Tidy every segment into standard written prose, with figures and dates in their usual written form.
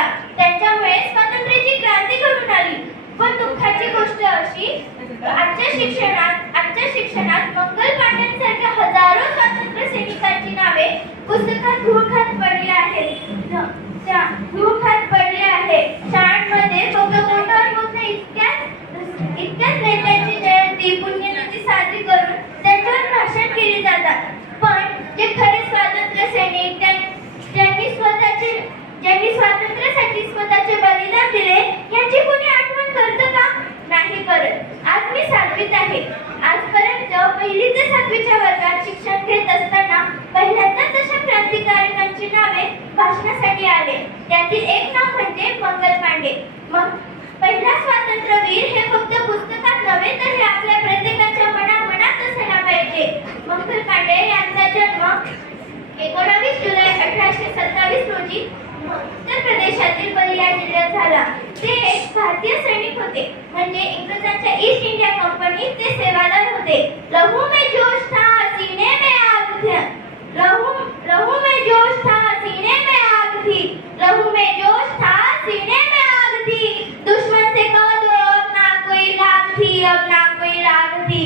केला. त्यांच्यामुळे स्वातंत्र्याची क्रांती घडून आली. पण दुःखाची गोष्ट अशी, आजच्या शिक्षणात मंगल पांड्यांसारख्या हजारो स्वातंत्र्य सैनिकांची नावे पुस्तकात गृहखात पडली आहेत. शाळांमध्ये फक्त बोटावर मोजण्या इतक्याच नेत्यांची जयंती, पुण्यतिथी साजरी करून त्यांच्यावर भाषण केली जातात. पण जे खरे स्वातंत्र्य सैनिक, ज्यांनी स्वातंत्र्यासाठी स्वतःचे बलिदान दिले, यांची कोणी आठवण करतं का? नाही करत. आज मी 7वीत आहे. आजपर्यंत 1ली ते 7वीच्या वर्गात शिक्षण घेत असताना पहिल्यांदाच अशा क्रांतिकारकांची नावे भाषणासाठी आले. त्यातील एक नाव म्हणजे मंगल पांडे. मग पहिला स्वातंत्र्यवीर हे फक्त पुस्तकात नव्हे तर हे आपल्या प्रत्येकाच्या मनात असायला पाहिजे. मंगल पांडे यांचा जन्म 19 जुलै 1827 रोजी उत्तर प्रदेशातील बलिया जिल्ह्यात झाला. ते एक भारतीय सैनिक होते, म्हणजे इंग्रजांच्या ईस्ट इंडिया कंपनीत ते सेवादार होते. लहू में जोश था, सीने में आग थी. लहू में जोश था, सीने में आग थी. लहू में जोश था, सीने में आग थी. दुश्मन से कह दो अब ना कोई लाग थी, अब ना कोई लाग थी.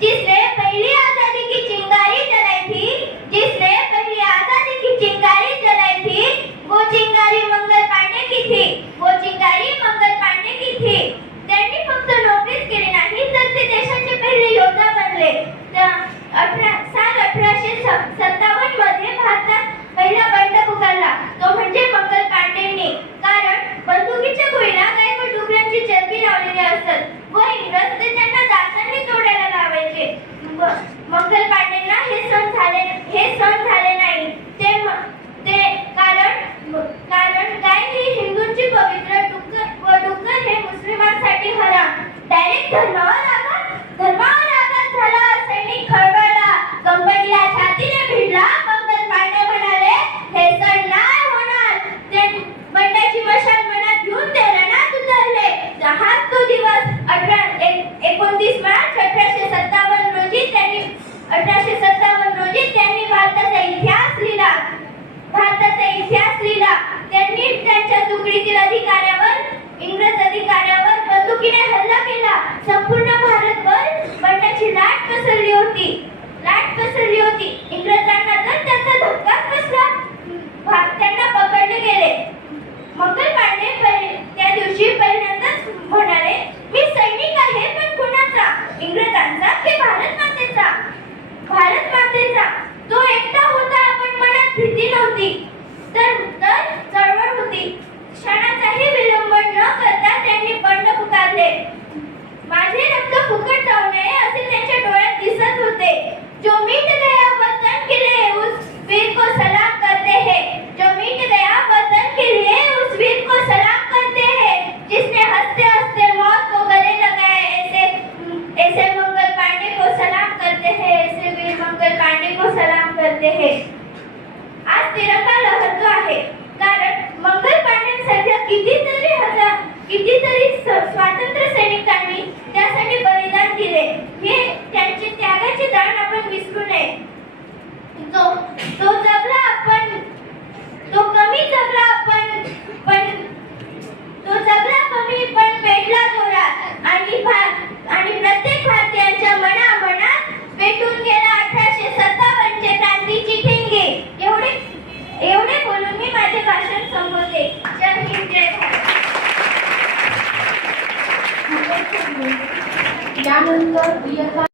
जिसने पहली आजादी की चिंगारी जलाई थी, जिसने पहली आजादी की चिंगारी जलाई थी, वो चिंगारी मंगल पांडे की थी. वो चिंगारी मंगल पांडे की थी. त्यांनी फक्त नोकरीच केली नाही तर ते देशाचे पहिले योद्धा बनले. साल 1857 मध्ये भारतात पहिला बंड पुकारला, तो म्हणजे मंगल पांडेंनी. कारण बंदुकीच्या गोळीला काही डुकरांची चरबी लावलेली असत व इंग्रज ते त्यांना दातांनी तोडायला लावायचे. मंगल पांडेंना हे सहन झाले नाही. ते कारण गाय ही हिंदूंची पवित्र, डुक्कर हे मुस्लिमांसाठी हराम. डायरेक्ट धर्मावर आघात झाला. सैनिक खळबळला, कंपनीला छातीने भिडला. मंगल पांडे म्हणाले, हे सण नाही होणार. ते बंडाची मशाल मनात घेऊन ते रणात उतरले. हाच तो दिवस 19 मार्च 1857 रोजी त्यांनी भारताचा इतिहास लिहिला. त्यांनी त्यांच्या तुकडीतील इंग्रज अधिकाऱ्यावर बंदुकीने हल्ला केला. संपूर्ण भारतभर बंडाची लाट पसरली होती. इंग्रजांना तर त्याचा धक्काच बसला. त्यांना पकडले गेले. मंगल पांडे त्या दिवशी पहिल्यांदाच म्हणाले, मी सैनिक आहे, पण कुणाचा? इंग्रजांचा की भारत मातेचा? तो एकटा होता, पण मनात भीती नव्हती, तर चळवळ होती. क्षणाचाही विलंब न करता त्यांनी बंड पुकारले. माझे रक्त फुकट जाऊ नये असे त्यांच्या डोळ्यात दिसत होते. जो मिट गया वतन के लिए उस वीर को सलाम करते हैं. जो मिट गया वतन के लिए उस वीर को सलाम करते हैं. जिसने हंसते हंसते मौत को गले लगाया, ऐसे मंगल पांडे को सलाम करते हैं. ऐसे वीर मंगल पांडे को सलाम करते हैं. आज तिरंगा लहरतो आहे कारण मंगल पांड्यांसारख्या कितीतरी स्वातंत्र्य सैनिकांनी त्यासाठी बलिदान दिले. हे त्यांचे त्यागाचे दान आपण विसरू नये. तो जगला कमी पण पेटला जोरात आणि प्रत्येक भारतीयांच्या मनात पेटून गेला 1857 चे क्रांतीची ठिणगी. एवढे बोलून मी माझे भाषण संपवते. जय हिंद, जय भारत. त्यानंतर